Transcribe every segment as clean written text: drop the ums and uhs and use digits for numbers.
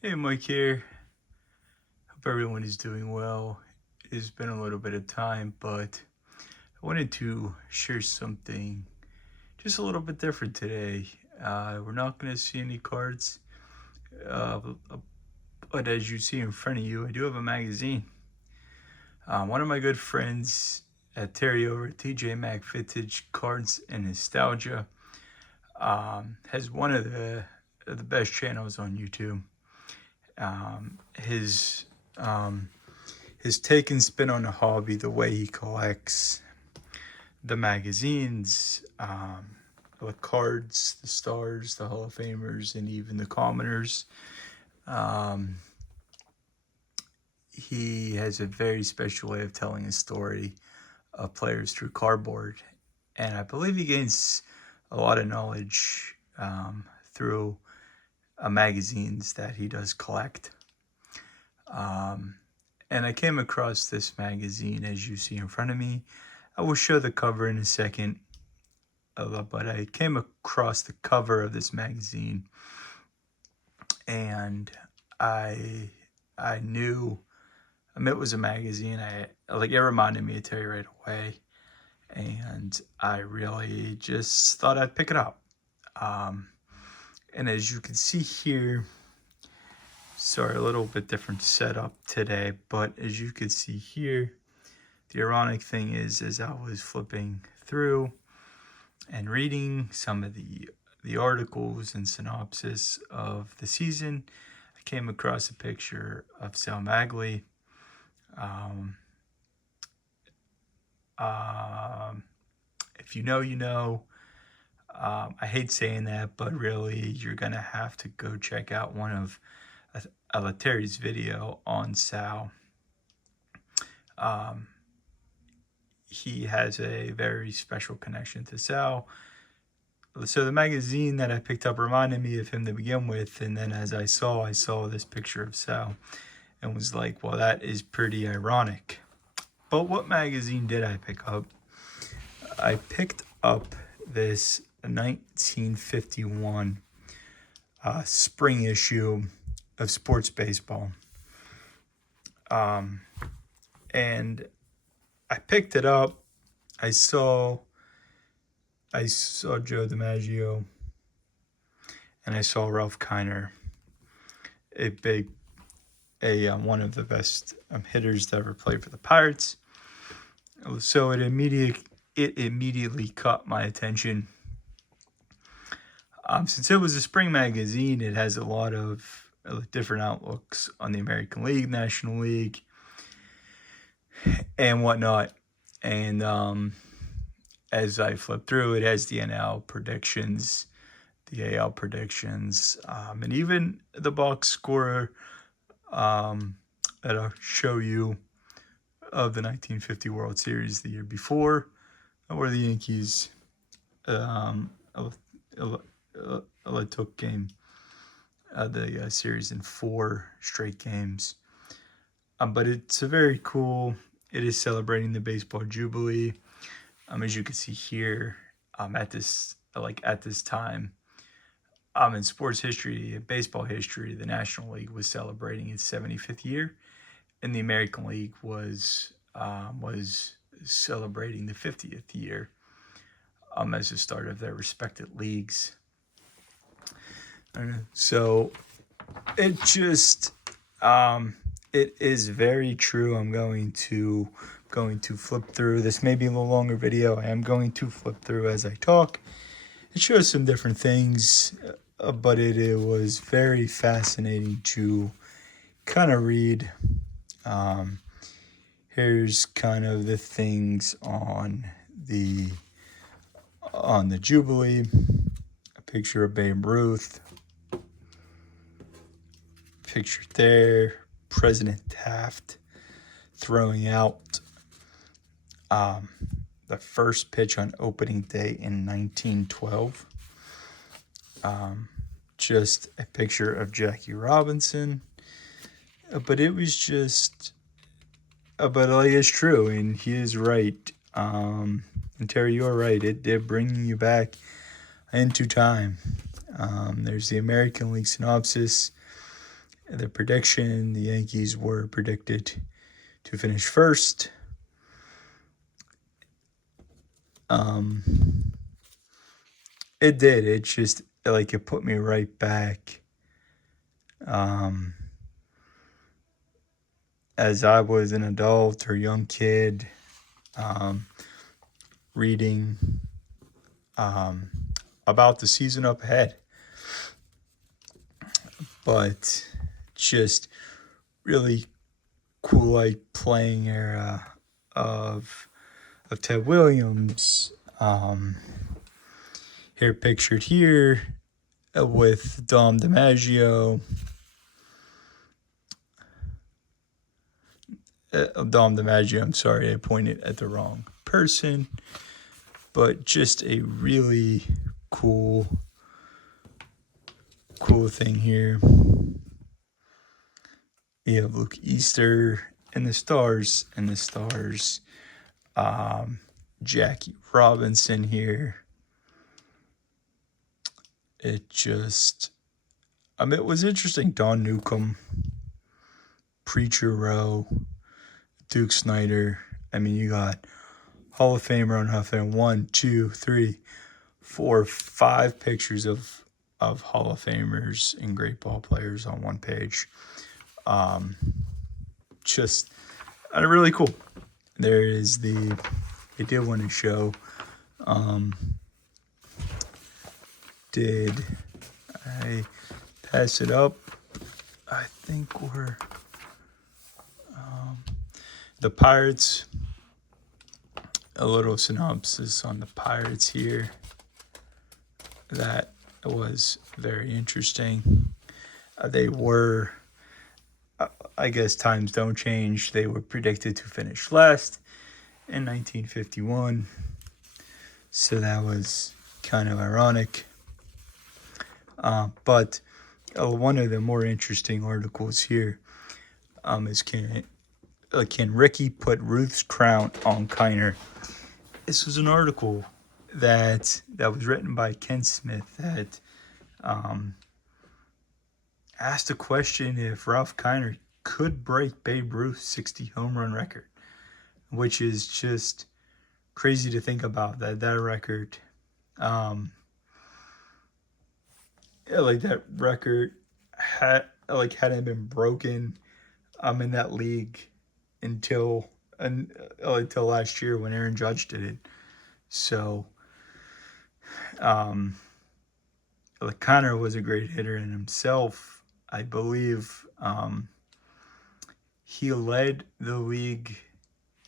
Hey, Mike here. Hope everyone is doing well. It's been a little bit of time, but I wanted to share something just a little bit different today. We're not going to see any cards, uh, but as you see in front of you, I do have a magazine. One of my good friends, Terry over at TJ Mac Vintage Cards and Nostalgia, has one of the best channels on YouTube. Um, his um, his take and spin on the hobby, the way he collects the magazines, the cards, the stars, the Hall of Famers, and even the commoners. Um, he has a very special way of telling a story of players through cardboard, and I believe he gains a lot of knowledge through magazines that he does collect. Um, and I came across this magazine as you see in front of me. I will show the cover in a second, but I came across the cover of this magazine, and I I knew it was a magazine. It reminded me of Terry right away, and I really just thought I'd pick it up. Um, and as you can see here, sorry, a little bit different setup today, but as you can see here, the ironic thing is, as I was flipping through and reading some of the articles and synopsis of the season, I came across a picture of Sal Magli. Um, um, if you know, you know. I hate saying that, but really, you're gonna have to go check out one of Terry's video on Sal. Um, he has a very special connection to Sal. So the magazine that I picked up reminded me of him to begin with, and then as I saw this picture of Sal and was like, well, that is pretty ironic. But what magazine did I pick up? I picked up this 1951 spring issue of Sports Baseball. And I picked it up. I saw Joe DiMaggio, and I saw Ralph Kiner, one of the best hitters to ever play for the Pirates. So it immediately caught my attention. Since it was a spring magazine, it has a lot of different outlooks on the American League, National League, and whatnot. And as I flip through, it has the NL predictions, the AL predictions, and even the box scorer that I'll show you of the 1950 World Series the year before, where the Yankees took game the series in 4 straight games. But it's a very cool. It is celebrating the baseball jubilee. As you can see here, at this time, in sports history, baseball history, the National League was celebrating its 75th year, and the American League was celebrating the 50th year as the start of their respective leagues. So it just it is very true. I'm going to flip through. This may be a little longer video. I am going to flip through as I talk. It shows some different things, but it was very fascinating to kind of read. Here's kind of the things on the Jubilee. A picture of Babe Ruth. Picture there. President Taft throwing out the first pitch on opening day in 1912. Just a picture of Jackie Robinson. But it was just, but it's true, and he is right. And Terry, you're right. It did bring you back into time. There's the American League synopsis, The prediction, the Yankees were predicted to finish first. It did. It just, like, it put me right back. As I was an adult or young kid, reading about the season up ahead. But just really cool, like, playing era of Ted Williams. Here pictured here with Dom DiMaggio. Dom DiMaggio, I'm sorry, I pointed at the wrong person. But just a really cool thing here. You have Luke Easter and the Stars, Jackie Robinson here. It was interesting. Don Newcomb, Preacher Rowe, Duke Snider. I mean, you got Hall of Famer on Huff and 1, 2, 3, 4, 5 pictures of Hall of Famers and great ball players on one page. Just really cool. There is they did want to show. Did I pass it up? I think we're the Pirates. A little synopsis on the Pirates here. That was very interesting. They were, I guess times don't change. They were predicted to finish last in 1951. So that was kind of ironic. But one of the more interesting articles here is can Ricky put Ruth's crown on Kiner? This was an article that was written by Ken Smith that asked a question if Ralph Kiner could break Babe Ruth's 60 home run record, which is just crazy to think about. That record, that record hadn't been broken in that league until last year when Aaron Judge did it. So Kiner was a great hitter in himself. I believe he led the league,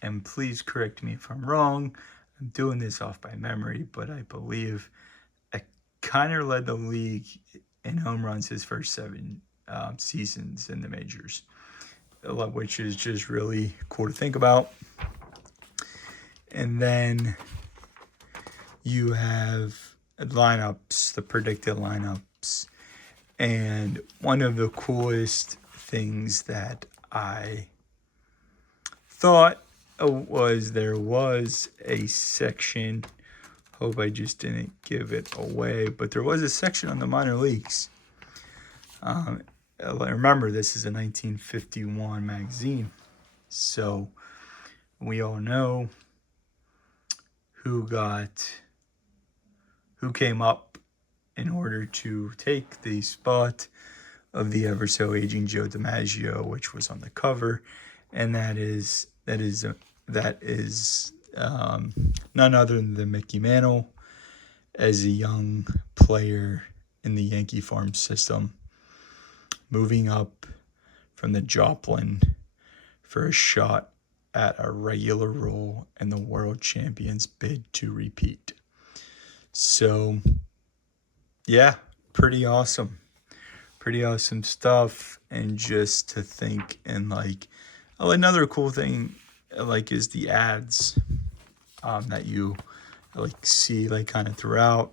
and please correct me if I'm wrong. I'm doing this off by memory, but I believe Kiner led the league in home runs his first 7 seasons in the majors, which is just really cool to think about. And then you have lineups, the predicted lineups. And one of the coolest things that I thought was there was a section, hope I just didn't give it away, but there was a section on the minor leagues. Remember, this is a 1951 magazine, so we all know who came up in order to take the spot of the ever so aging Joe DiMaggio, which was on the cover, and that is none other than Mickey Mantle as a young player in the Yankee farm system, moving up from the Joplin for a shot at a regular role in the world champions bid to repeat. So, yeah, pretty awesome stuff. And just to think, and another cool thing is the ads that you see kind of throughout.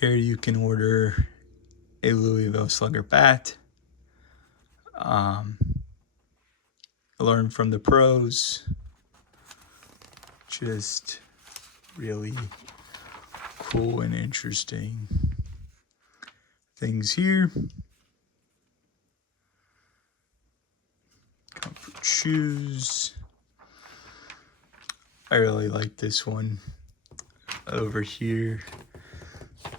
Here you can order a Louisville Slugger bat. Learn from the pros. Just really cool and interesting things here. shoes. I really like this one over here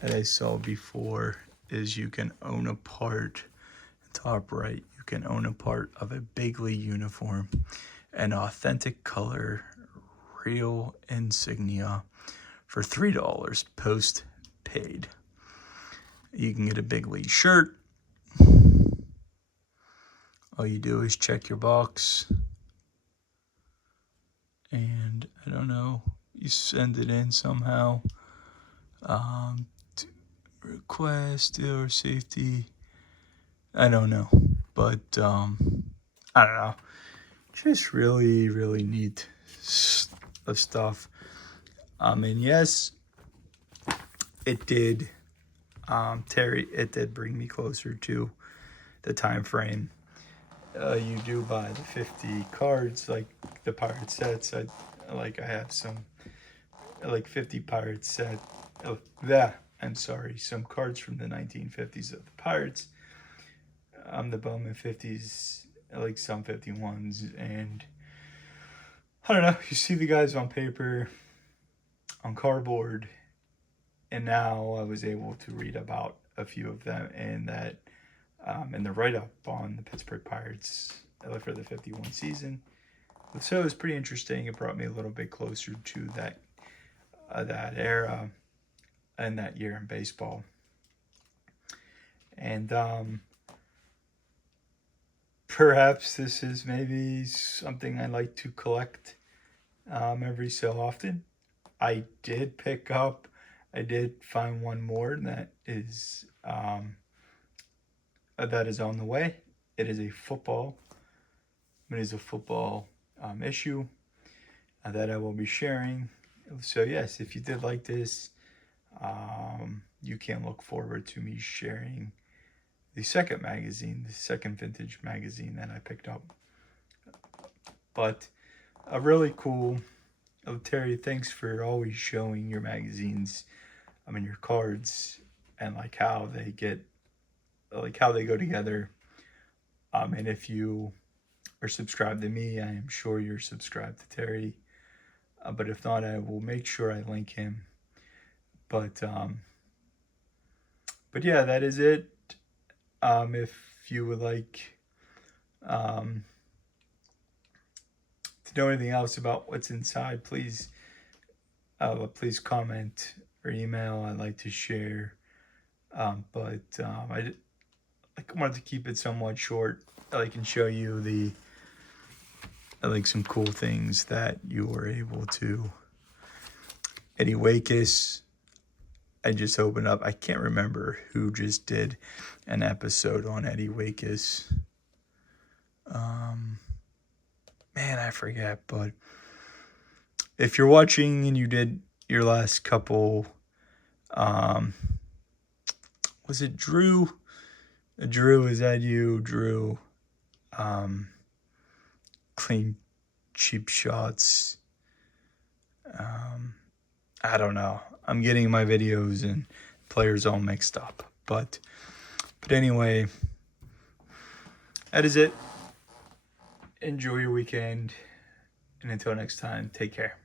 that I saw before. Is you can own a part, top right, you can own a part of a Bigley uniform, an authentic color, real insignia for $3 post paid. You can get a Bigley shirt. All you do is check your box, and I don't know, you send it in somehow. To request or safety, I don't know, but I don't know. Just really neat stuff. And yes, it did, Terry. It did bring me closer to the time frame. You do buy the 50 cards, like the pirate sets. I have some, like 50 pirate set. I'm sorry, some cards from the 1950s of the Pirates. The Bowman 50s, like some 51s, and I don't know. You see the guys on paper, on cardboard, and now I was able to read about a few of them in that. And the write-up on the Pittsburgh Pirates for the 51 season. So it was pretty interesting. It brought me a little bit closer to that era and that year in baseball. And perhaps this is maybe something I like to collect every so often. I did find one more that is on the way. It is a football issue that I will be sharing. So yes, if you did like this, you can look forward to me sharing the second vintage magazine that I picked up. But really cool. Terry, thanks for always showing your magazines, your cards, and how they go together. And if you are subscribed to me, I am sure you're subscribed to Terry. But if not, I will make sure I link him. But yeah, that is it. If you would like to know anything else about what's inside, please comment or email. I'd like to share. I wanted to keep it somewhat short. I can show you some cool things that you were able to. Eddie Waitkus, I just opened up. I can't remember who just did an episode on Eddie Waitkus. Man, I forget. But if you're watching and you did your last couple, was it Drew? Drew, is that you, Drew? Clean cheap shots. I don't know. I'm getting my videos and players all mixed up. But anyway, that is it. Enjoy your weekend. And until next time, take care.